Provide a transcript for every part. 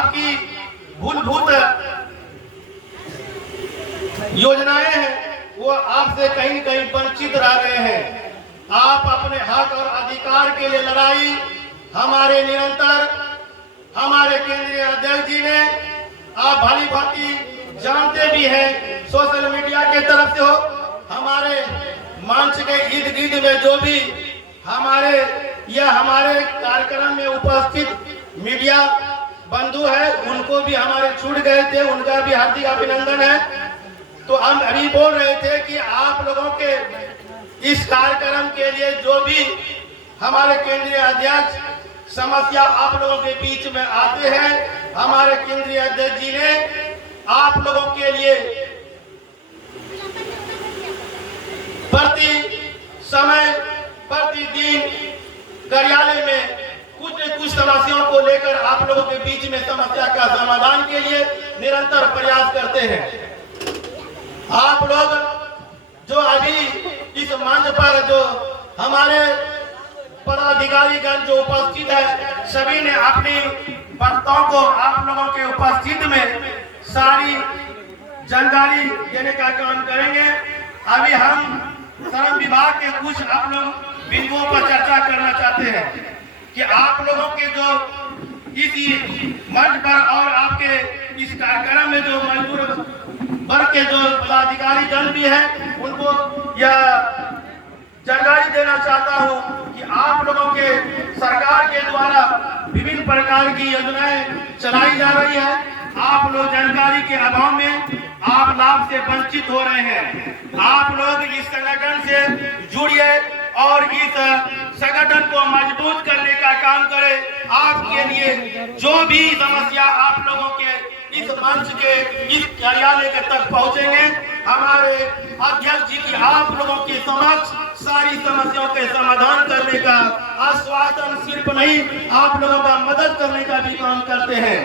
आपकी मूलभूत योजनाएं हैं वो आपसे कहीं न कहीं वंचित रह रहे हैं। आप अपने हक और अधिकार के लिए लड़ाई हमारे हमारे केंद्रीय अध्यक्ष जी ने आप भली भांति जानते भी हैं, सोशल मीडिया के तरफ से हो, हमारे मंच के इर्द गिर्द में जो भी हमारे कार्यक्रम में उपस्थित मीडिया बंधु है उनको भी हमारे छूट गए थे, उनका भी हार्दिक अभिनंदन है। तो हम अभी बोल रहे थे कि आप लोगों के इस कार्यक्रम के लिए जो भी हमारे केंद्रीय अध्यक्ष समस्या आप लोगों के बीच में आते हैं, हमारे केंद्रीय अध्यक्ष जी ने आप लोगों के लिए प्रतिदिन कार्यालय में कुछ न कुछ समस्याओं को लेकर आप लोगों के बीच में समस्या का समाधान के लिए निरंतर प्रयास करते हैं। आप लोग जो अभी इस मंच पर जो हमारे पदाधिकारीगण जो उपस्थित है, सभी ने अपनी वक्ताओं को आप लोगों के उपस्थित में सारी जानकारी देने का काम करेंगे। अभी हम श्रम विभाग के कुछ आप लोग बिंदुओं पर चर्चा करना चाहते हैं कि आप लोगों के जो इस मंच पर और आपके इस कार्यक्रम में जो मजदूर वर्ग के जो पदाधिकारी जन भी हैं, उनको यह जानकारी देना चाहता हूं कि आप लोगों के सरकार के द्वारा विभिन्न प्रकार की योजनाएं चलाई जा रही है। आप लोग जानकारी के अभाव में आप लाभ से वंचित हो रहे हैं। आप लोग इस संगठन से जुड़िए और इस संगठन को मजबूत करने का काम करें। आपके लिए जो भी समस्या आप लोगों के इस मंच के इस कार्यालय के तक पहुंचेंगे, हमारे अध्यक्ष जी की आप लोगों के समक्ष सारी समस्याओं के समाधान करने का आश्वासन सिर्फ नहीं, आप लोगों का मदद करने का भी काम करते हैं।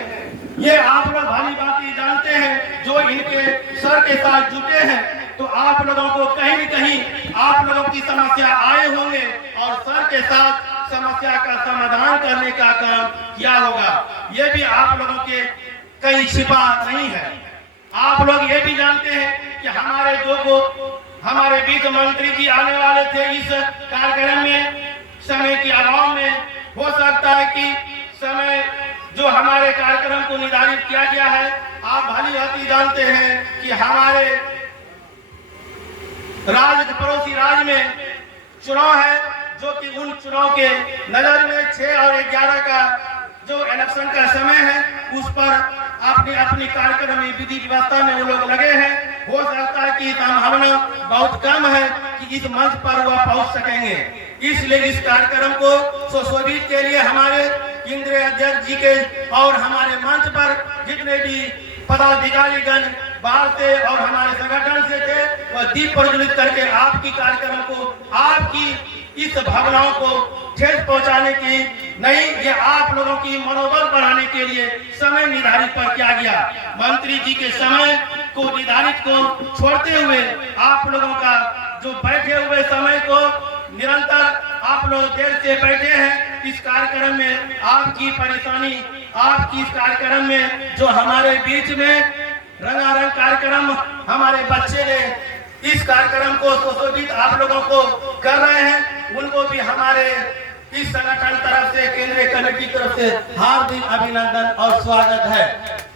ये आप लोग भली भांति जानते हैं, जो इनके सर के साथ जुटे हैं, तो आप लोगों को कहीं न कहीं आप लोगों की समस्या आए होंगे और सर के साथ समस्या का समाधान करने का काम किया होगा। ये भी आप लोगों के कहीं छिपा नहीं है। आप लोग ये भी जानते हैं कि हमारे बीच मंत्री जी आने वाले थे इस कार्यक्रम में, समय के अभाव में हो सकता है कि समय जो हमारे कार्यक्रम को निर्धारित किया गया है, आप भली भांति जानते हैं कि हमारे पड़ोसी राज्य में चुनाव है, जो कि उन चुनाव के नजर में 6 और 11 का जो इलेक्शन का समय है, उस पर अपनी कार्यक्रम में विधि व्यवस्था में वो लोग लगे हैं। हो सकता है कि संभावना बहुत कम है कि इस मंच पर वह पहुंच सकेंगे। इसलिए इस कार्यक्रम को सुशोभित के लिए हमारे केंद्रीय अध्यक्ष जी के और हमारे मंच पर जितने भी पदाधिकारीगण बाहर से और हमारे संगठन से थे, वह दीप प्रज्वलित करके आपकी कार्यक्रम को, आपकी इस भावनाओं को ठेस पहुंचाने की नहीं, ये आप लोगों की मनोबल बढ़ाने के लिए समय निर्धारित पर किया गया। मंत्री जी के समय को निर्धारित को छोड़ते हुए आप लोगों का जो बैठे हुए समय को निरंतर आप लोग देर से बैठे हैं इस कार्यक्रम में। आपकी परेशानी, आपकी इस कार्यक्रम में जो हमारे बीच में रंगारंग कार्यक्रम हमारे बच्चे ने इस कार्यक्रम को सुशोभित आप लोगों को कर रहे हैं, उनको भी हमारे इस संगठन तरफ से, केंद्रीय कमेटी तरफ से हार्दिक अभिनंदन और स्वागत है।